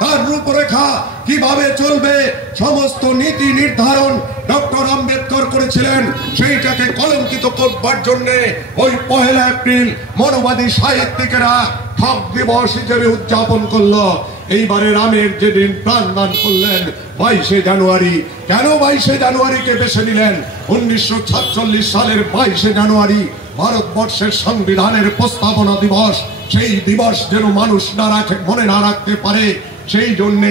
তার রূপরেখা কিভাবে চলবে সমস্ত নীতি নির্ধারণ ডক্টর আম্বেদকর করেছিলেন, সেইটাকে কলঙ্কিত করবার জন্য ওই 1 এপ্রিল মনোবাদী সাহিত্যিকেরা ঠগ দিবস হিসেবে উদযাপন করলো। এইবারে রামের যেদিন প্রাণদান করলেন 22শে জানুয়ারি, কেন 22শে জানুয়ারিকে বেছে নিলেন? 1947 সালের 22শে জানুয়ারি ভারতবর্ষের সংবিধানের প্রস্তাবনা দিবস। সেই দিবস যেন মানুষ মনে না রাখতে পারে, সেই জন্য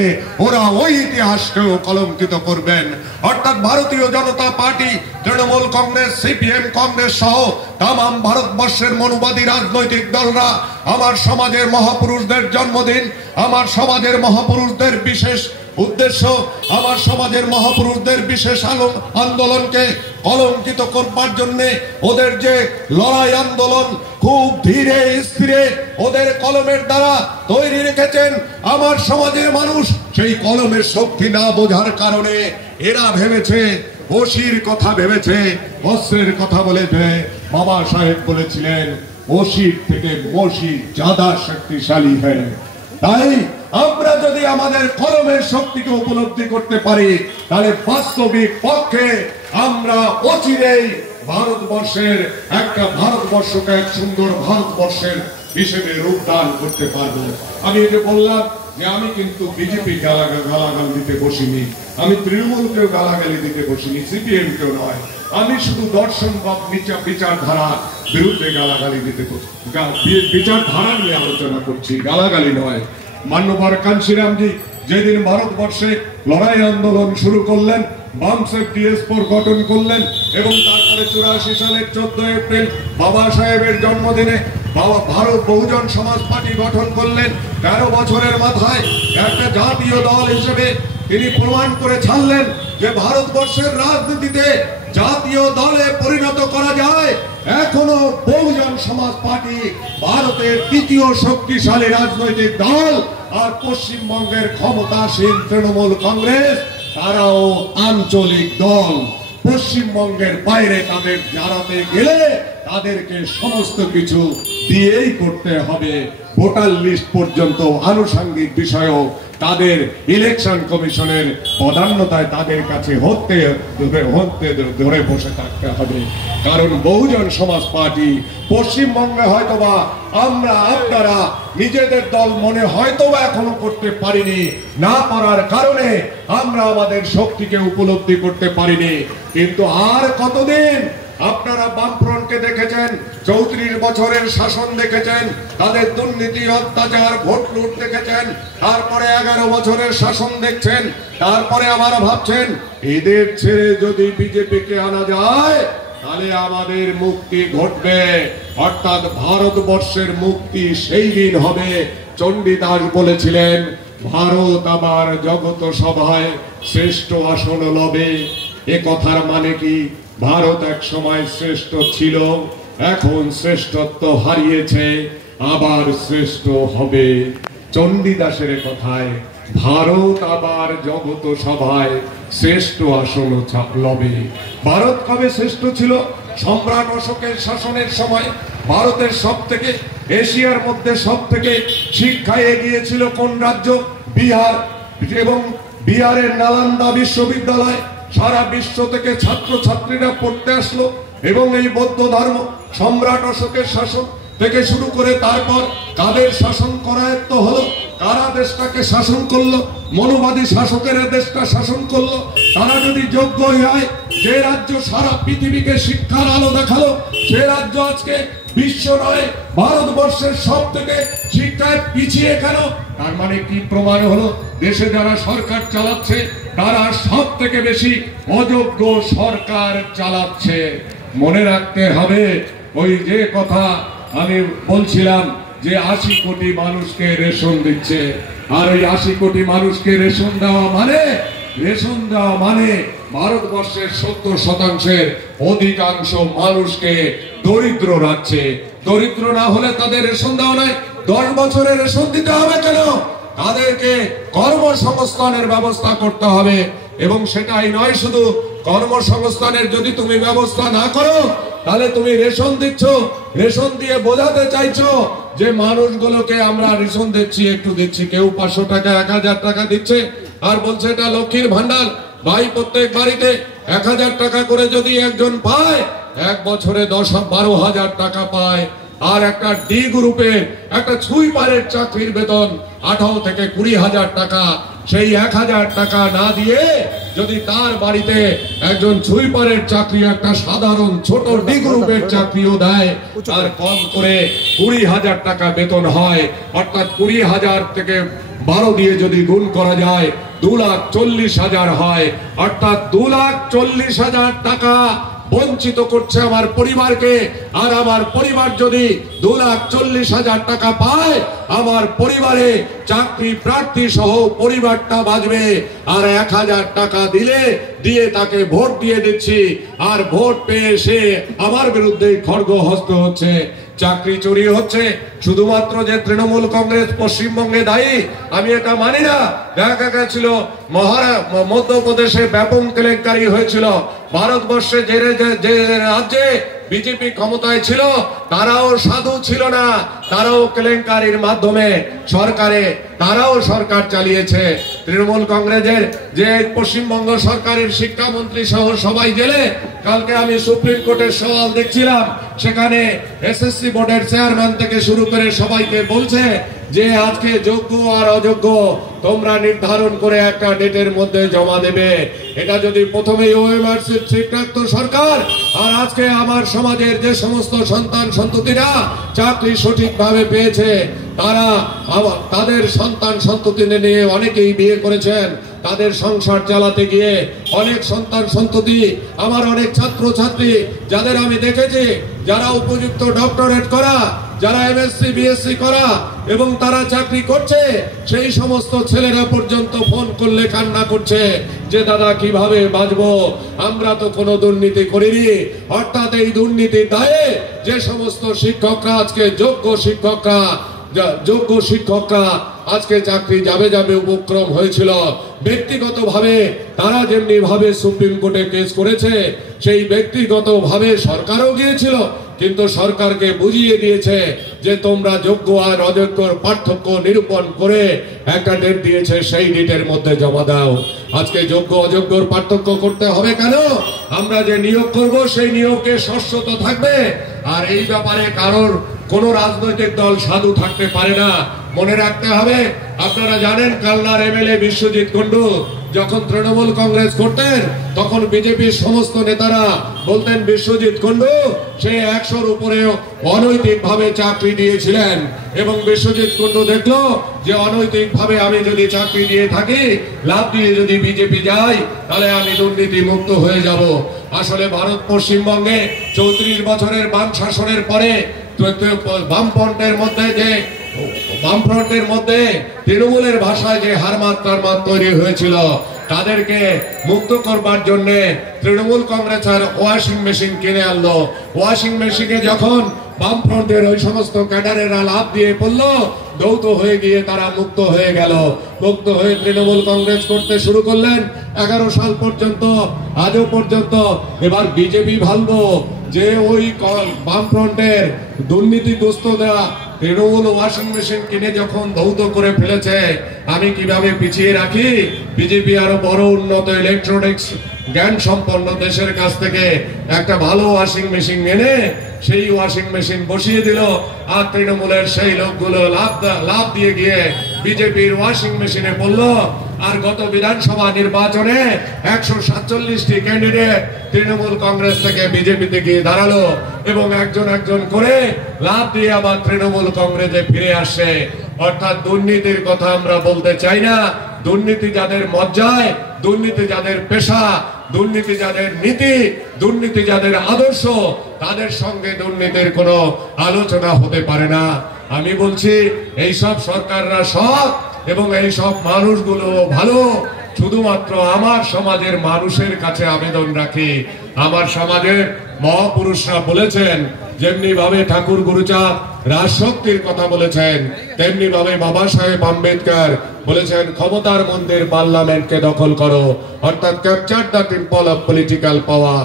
ওরা ওই ইতিহাসকেও কলঙ্কিত করবেন। অর্থাৎ ভারতীয় জনতা পার্টি, তৃণমূল কংগ্রেস, সিপিএম কংগ্রেস সহ তামাম ভারতবর্ষের মনোবাদী রাজনৈতিক দলরা আমার সমাজের মহাপুরুষদের জন্মদিন, আমার সমাজের মহাপুরুষদের বিশেষ উদ্দেশ্য, আমার সমাজের মহাপুরুষদের বিশেষ আন্দোলনকে কলঙ্কিত করবার জন্য ওদের যে লড়াই আন্দোলন খুব ধীরে স্থিরে ওদের কলমের দ্বারা তৈরি রেখেছেন আমার সমাজের মানুষ, সেই কলমের শক্তি না বোঝার কারণে এরা ভেবেছে ওসির কথা, ভেবেছে অস্ত্রের কথা বলেছে। বাবা সাহেব বলেছিলেন ওসির থেকে মসি জ্যাদা শক্তিশালী হয়। তাই আমরা যদি আমাদের কলমের শক্তিকে উপলব্ধি করতে পারি, তাহলে বাস্তবিক পক্ষে আমরা অচিরেই ভারতবর্ষের ভারতবর্ষকে এক সুন্দর ভারতবর্ষের হিসেবে রূপদান করতে পারবো। আমি এটা বললাম যে আমি কিন্তু বিজেপি গালাগাল দিতে বসিনি, আমি তৃণমূলকেও গালাগালি দিতে বসিনি, সিপিএম কেও নয়। আমি শুধু দর্শন বা বিচারধারা বিরুদ্ধে গালাগালি দিতে বিচারধারা নিয়ে আলোচনা করছি, গালাগালি নয়। মান্যবর কাঞ্চিরামজি যেদিন ভারতবর্ষে লড়াই আন্দোলন শুরু করলেন, বামসেফ ডিএস4 গঠন করলেন এবং তারপরে 84 সালের 14 এপ্রিল বাবা সাহেবের জন্মদিনে ভারত বহুজন সমাজ পার্টি গঠন করলেন। 13 বছরের মাথায় একটা জাতীয় দল হিসেবে তিনি প্রমাণ করে ছাড়লেন যে ভারতবর্ষের রাজনীতিতে জাতীয় দলে পরিণত করা যায়। এখনো বহুজন সমাজ পার্টি ভারতের তৃতীয় শক্তিশালী রাজনৈতিক দল, আর পশ্চিমবঙ্গের ক্ষমতাসীন তৃণমূল কংগ্রেস তারাও আঞ্চলিক দল। পশ্চিমবঙ্গের বাইরে তাদের জানাতে গেলে তাদেরকে সমস্ত কিছু দিয়েই করতে হবে, ভোটার লিস্ট পর্যন্ত আনুষঙ্গিক বিষয়ও তাদের ইলেকশন কমিশনের প্রাধান্যতায় তাদের কাছে ধরে বসে থাকতে হবে। কারণ বহুজন সমাজ পার্টি পশ্চিমবঙ্গে হয়তোবা আমরা আপনারা নিজেদের দল মনে হয়তোবা এখনো করতে পারিনি, না পারার কারণে আমরা আমাদের শক্তিকে উপলব্ধি করতে পারিনি। কিন্তু আর কতদিন আপনারা বামফ্রন্টকে দেখেছেন, 34 বছরের শাসন দেখেছেন, তাদের দুর্নীতি অত্যাচার ভোট লুট দেখেছেন, তারপরে 11 বছরের শাসন দেখছেন, তারপরে আবার ভাবছেন এদের ছেড়ে যদি বিজেপিকে আনা যায় তাহলে আমাদের মুক্তি ঘটবে, অর্থাৎ ভারতবর্ষের মুক্তি সেই দিন হবে। চণ্ডীদাস বলেছিলেন ভারত আবার জগত সভায় শ্রেষ্ঠ আসন লবে। এ কথার মানে কি ভারত এক সময় শ্রেষ্ঠ ছিল, এখন শ্রেষ্ঠত্ব হারিয়েছে, আবার শ্রেষ্ঠ হবে। চণ্ডীদাসের কথায় ভারত আবার জগত সভায় শ্রেষ্ঠ আসন লবে। ভারত কবে শ্রেষ্ঠ ছিল? সম্রাট অশোকের শাসনের সময় ভারতের সবথেকে এশিয়ার মধ্যে সবথেকে শিক্ষায় এগিয়ে ছিল কোন রাজ্য? বিহার। এবং বিহারের নালন্দা বিশ্ববিদ্যালয় সারা বিশ্ব থেকে ছাত্রছাত্রীরা পড়তে আসলো এবং এই বৌদ্ধ ধর্ম সম্রাট অশোকের শাসন থেকে শুরু করে তারপর কাদের শাসন করায়ত্ত হলো, কারা দেশটাকে শাসন করলো, মনোবাদী শাসকেরা দেশটা শাসন করলো। তারা যদি যোগ্য হয়, যে রাজ্য সারা পৃথিবীকে শিক্ষার আলো দেখালো, সে রাজ্য আজকে বিশ্ব নয় ভারতবর্ষের সব থেকে শিক্ষায় পিছিয়ে কেন? তার মানে কি প্রমাণ হলো? দেশে যারা সরকার চালাচ্ছে তারা সব থেকে বেশি অযোগ্য সরকার চালাচ্ছে। মনে রাখতে হবে ওই যে কথা আমি বলছিলাম যে 80 কোটি মানুষকে রেশন দিচ্ছে, আর ওই 80 কোটি মানুষকে রেশন দেওয়া মানে ভারতবর্ষের 70% অধিকাংশ মানুষকে দরিদ্র রাখছে। দরিদ্র না হলে তাদের রেশন দেওয়া নাই। 10 বছরে রেশন দিতে হবে কেন? তাদেরকে কর্মসংস্থানের ব্যবস্থা করতে হবে। এবং সেটাই নয়, শুধু কর্মসংস্থানের যদি তুমি ব্যবস্থা না করো তাহলে তুমি রেশন দিচ্ছ, রেশন দিয়ে বোঝাতে চাইছো যে মানুষগুলোকে আমরা রেশন দিচ্ছি, একটু দিচ্ছি, কেউ 500 টাকা 1000 টাকা দিচ্ছে আর বলছে এটা লক্ষ্মীর ভান্ডার। ভাই, প্রত্যেক বাড়িতে 1000 টাকা করে যদি একজন পায়, এক বছরে 10-12 হাজার টাকা পায়। আর একটা ডি গ্রুপের একটা সুইপারের চাকরির বেতন 18 থেকে 20 হাজার টাকা। সেই 1000 টাকা না দিয়ে যদি তার বাড়িতে একজন সুইপারের চাকরি, একটা সাধারণ ছোট ডি গ্রুপের চাকরিও দেয়, আর কম করে 20 হাজার টাকা বেতন হয়, অর্থাৎ 20 হাজার থেকে 12 দিয়ে যদি গুণ করা যায় 2,40,000 হয়। অর্থাৎ 2,40,000 টাকা বঞ্চিত করছে আমার পরিবারকে। আর আমার পরিবার যদি 2,40,000 টাকা পায়, আমার পরিবারে চাকরি প্রার্থী সহ পরিবারটা বাঁচবে। আর 1000 টাকা দিয়ে তাকে ভোট দিয়ে দিচ্ছি, আর ভোট পেয়ে সে আমার বিরুদ্ধে খড়গহস্ত হচ্ছে, চাকরি চুরি হচ্ছে। শুধুমাত্র যে তৃণমূল কংগ্রেস পশ্চিমবঙ্গে দায়ী, আমি এটা মানি না। দেখা গেছিল মধ্যপ্রদেশে ব্যাপক কেলেঙ্কারি হয়েছিল। ভারতবর্ষে যে রাজ্যে বিজেপি ক্ষমতায় ছিল তারাও সাধু ছিল না, তারাও কেলেঙ্কারির মাধ্যমে তারাও সরকার চালিয়েছে। তৃণমূল কংগ্রেসের যে পশ্চিমবঙ্গ সরকারের শিক্ষামন্ত্রী সহ সবাই জেলে। কালকে আমি সুপ্রিম কোর্টের সওয়াল দেখছিলাম, সেখানে এসএসসি বোর্ডের চেয়ারম্যান থেকে শুরু করে সবাইকে বলছে যে আজকে যোগ্য আর অযোগ্য তোমরা নির্ধারণ করে একটা ডেটের মধ্যে জমা দেবে। এটা যদি প্রথমেই ওএমআরসি ঠিক রাখতো সরকার, আর আজকে আমার সমাজের যে সমস্ত সন্তান সন্ততিরা চাকরি সঠিকভাবে পেয়েছে, তারা তাদের সন্তান সন্ততি নিয়ে অনেকেই বিয়ে করেছেন, তাদের সংসার চালাতে গিয়ে অনেক সন্তান সন্ততি, আমার অনেক ছাত্র ছাত্রী যাদের আমি দেখেছি, যারা উপযুক্ত ডক্টরেট করা, যারা এমএসসি বিএসসি করা এবং তারা চাকরি করছে, সেই সমস্ত ছেলেরা পর্যন্ত ফোন করলে কান্না করছে যে দাদা কিভাবে বাঁচবো, আমরা তো কোনো দুর্নীতি করিনি। অর্থাৎ এই দুর্নীতির দায়ে যে সমস্ত শিক্ষকরা আজকে যোগ্য শিক্ষকরা আজকে চাকরি যাবে উপক্রম হয়েছিল, ব্যক্তিগতভাবে তারা যেমনি ভাবে সুপ্রিম কোর্টে কেস করেছে, সেই ব্যক্তিগতভাবে সরকারও গিয়েছিল, কিন্তু সরকারকে বুঝিয়ে দিয়েছে যে তোমরা যোগ্য আর অযোগ্যর পার্থক্য নিরূপণ করে একটা ডেট দিয়েছে, সেই ডেটের মধ্যে জমা দাও। আজকে যোগ্য অযোগ্যর পার্থক্য করতে হবে কেন? আমরা যে নিয়োগ করব সেই নিয়োগে স্বচ্ছত থাকবে। আর এই ব্যাপারে কারোর কোন রাজনৈতিক দল সাধু থাকতে পারে না, মনে রাখতে হবে। আপনারা জানেন কালনার এমএলএ বিশ্বজিৎ কুন্ডু যখন তৃণমূল কংগ্রেস করতেন, তখন বিজেপির সমস্ত নেতারা বলতেন বিশ্বজিৎ কুন্ডু সে 100-র উপরেও অনৈতিক ভাবে চাকরি দিয়েছিলেন, এবং বিশ্বজিৎ কুন্ডু দেখলো যে অনৈতিক ভাবে আমি যদি চাকরি দিয়ে থাকি, লাভ দিয়ে যদি বিজেপি যাই, তাহলে আমি দুর্নীতি মুক্ত হয়ে যাব। আসলে ভারত পশ্চিমবঙ্গে 34 বছরের বাম শাসনের পরে বামফ্রন্টের মধ্যে তৃণমূলের ভাষায় যে হারমাত্রার মাত তৈরি হয়েছিল, তাদেরকে মুক্ত করবার জন্য তৃণমূল কংগ্রেস আর ওয়াশিং মেশিন কিনে আনলো। ওয়াশিং মেশিনে যখন বামফ্রন্টের ওই সমস্ত ক্যাডারেরা লাভ দিয়ে পড়লো, দৌত হয়ে গিয়ে তারা মুক্ত হয়ে গেল। মুক্ত হয়ে তৃণমূল কংগ্রেস করতে শুরু করলেন 11 সাল পর্যন্ত, আজও পর্যন্ত। এবার বিজেপি ভাবলো যে ওই বামফ্রন্টের দুর্নীতিগ্রস্তরা তৃণমূল ওয়াশিং মেশিন কিনে যখন ধৌত করে ফেলেছে, আমি কিভাবে পিছিয়ে রাখি। বিজেপি আরো বড় উন্নত ইলেকট্রনিক্স জ্ঞান সম্পন্ন দেশের কাছ থেকে একটা ভালো ওয়াশিং মেশিন এনে সেই ওয়াশিং মেশিন বসিয়ে দিল, আর তৃণমূলের সেই লোকগুলো লাভ দিয়ে গিয়ে বিজেপির ওয়াশিং মেশিনে পড়ল। আর গত বিধানসভা নির্বাচনে 147টি ক্যান্ডিডেট তৃণমূল কংগ্রেস থেকে বিজেপিতে গিয়ে দাঁড়ালো, এবং একজন করে লাভ দিয়ে আবার তৃণমূল কংগ্রেসে ফিরে আসছে। অর্থাৎ দুর্নীতির কথা আমরা বলতে চাই না। দুর্নীতি যাদের মজ্জায়, দুর্নীতি যাদের পেশা, দুর্নীতি যাদের নীতি, দুর্নীতি যাদের আদর্শ, তাদের সঙ্গে দুর্নীতির কোনো আলোচনা হতে পারে না। আমি বলছি এইসব সরকাররা সৎ এবং এইসব মানুষগুলো ভালো। শুধুমাত্র আমার সমাজের মানুষের কাছে আবেদন রাখি, আমার সমাজের মহাপুরুষরা বলেছেন যেমনি ভাবে ঠাকুর গুরুচাঁদ রাজশক্তির কথা বলেছেন, তেমনি ভাবে বাবা সাহেব আম্বেদকর বলেছেন ক্ষমতার মন্দির পার্লামেন্টকে দখল করো, অর্থাৎ capture the temple of political power.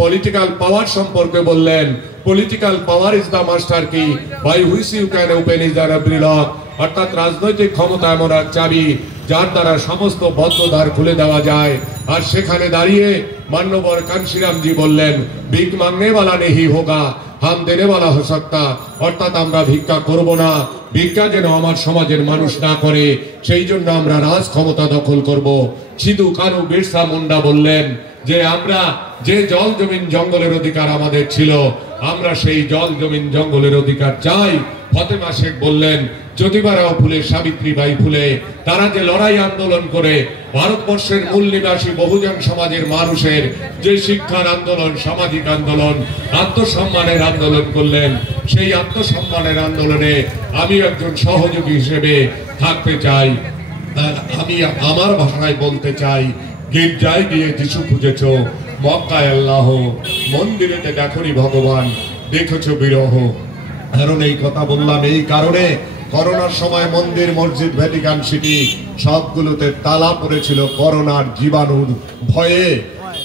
Political power সম্পর্কে বললেন, political power is the master key by which you can open is the every lock, অর্থাৎ রাজনৈতিক ক্ষমতা এমন এক চাবি যার দ্বারা সমস্ত বদ্ধ দ্বার খুলে দেওয়া যায়। আর সেখানে দাঁড়িয়ে মান্যবর কানশিরামজি বললেন, ভিক মাংনে वाला नहीं होगा, হাম দেনে वाला हो सकता, অর্থাৎ আমরা ভিক্ষা করব না, ভিক্ষা যেন আমার সমাজের মানুষ না করে, সেই জন্য আমরা রাজ ক্ষমতা দখল করব। সিধু কানু বিরসা মুন্ডা বললেন যে আমরা যে জল জমিন জঙ্গলের অধিকার আমাদের ছিল, আমরা সেই জল জমিন জঙ্গলের অধিকার চাই। ফতেমা শেখ বললেন জ্যোতিবারাও ফুলে, সাবিত্রীবাই ফুলে, তারা যে লড়াই আন্দোলন করে ভারতবর্ষের মূল নিবাসী বহুজন সমাজের মানুষের যে শিক্ষার আন্দোলন, সামাজিক আন্দোলন, আত্মসম্মানের আন্দোলন করলেন, সেই আত্মসম্মানের আন্দোলনে আমি একজন সহযোগী হিসেবে থাকতে চাই। আমি আমার ভাষায় বলতে চাই, গির্জায় গিয়ে যিশু খুঁজেছ, মক্কায় আল্লাহ, মন্দিরেতে দেখনি ভগবান, দেখেছ বিরহ। কারণ এই কথা বললাম এই কারণে, করোনার সময় মন্দির, মসজিদ, ভ্যাটিকান সিটি সবগুলোতে তালা পড়েছিল করোনার জীবাণুর ভয়ে।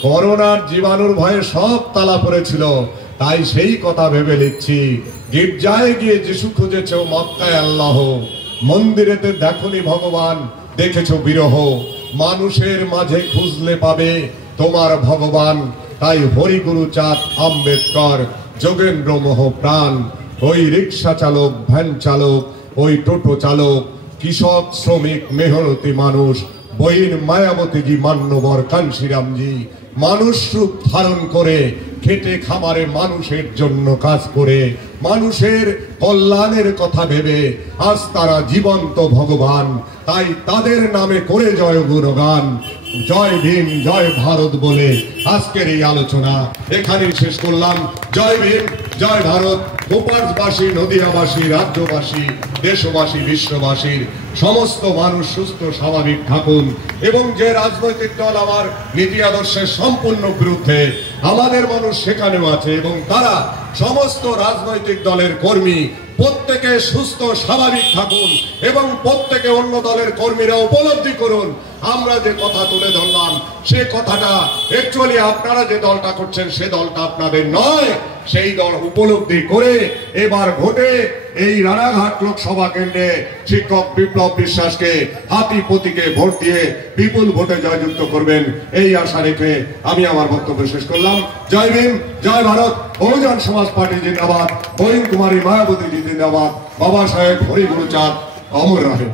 করোনার জীবাণুর ভয়ে সব তালা পড়েছিল। তাই সেই কথা ভেবে লিখছি, গির্জায় গিয়ে যিশু খুঁজেছ, মক্কায় আল্লাহ, মন্দিরেতে দেখনি ভগবান, দেখেছ বিরহ। মানুষের মাঝে খুঁজলে পাবে তোমার ভগবান। তাই হরিগুরু চাঁদ আম্বেদকর, যোগেন্দ্র মোহ প্রাণ, ওই রিক্সা চালক, ভ্যান চালক, ওই টোটো চালক, কৃষক, শ্রমিক, মেহনতি মানুষ, বইন মায়াবতীজি, মান্যবর কানশিরামজি মানুষ রূপ ধারণ করে খেটে খামারে মানুষের জন্য কাজ করে মানুষের কল্যাণের কথা ভেবে আজ তারা জীবন্ত ভগবান। তাই তাদের নামে করে জয় গুণগান। জয় ভীম, জয় ভারত বলে আজকের এই আলোচনা এখানেই শেষ করলাম। জয় ভীম, জয় ভারত। গোপালবাসী, নদিয়াবাসী, রাজ্যবাসী, দেশবাসী, বিশ্ববাসীর সমস্ত মানুষ সুস্থ স্বাভাবিক থাকুন। এবং যে রাজনৈতিক দল আমার নীতি আদর্শের সম্পূর্ণ বিরুদ্ধে, আমাদের মানুষ সেখানেও আছে, এবং তারা সমস্ত রাজনৈতিক দলের কর্মী প্রত্যেকে সুস্থ স্বাভাবিক থাকুন এবং প্রত্যেকে অন্য দলের কর্মীরা উপলব্ধি করুন আমরা যে কথা তুলে ধরলাম সে কথাটা অ্যাকচুয়ালি আপনারা যে দলটা করছেন সে দলটা আপনাদের নয়। সেই দল উপলব্ধি করে এবার ভোটে এই রানাঘাট লোকসভা কেন্দ্রে শিক্ষক বিপ্লব বিশ্বাসকে হাতি প্রতীকে ভোট দিয়ে বিপুল ভোটে জয়যুক্ত করবেন, এই আশা রেখে আমি আমার বক্তব্য শেষ করলাম। জয় ভীম, জয় ভারত। বহুজন সমাজ পার্টি জিন্দাবাদ, বরুণ কুমারী মায়াবতী জিন্দাবাদ, বাবা সাহেব হরিগুরু চাঁদ অমর রহে।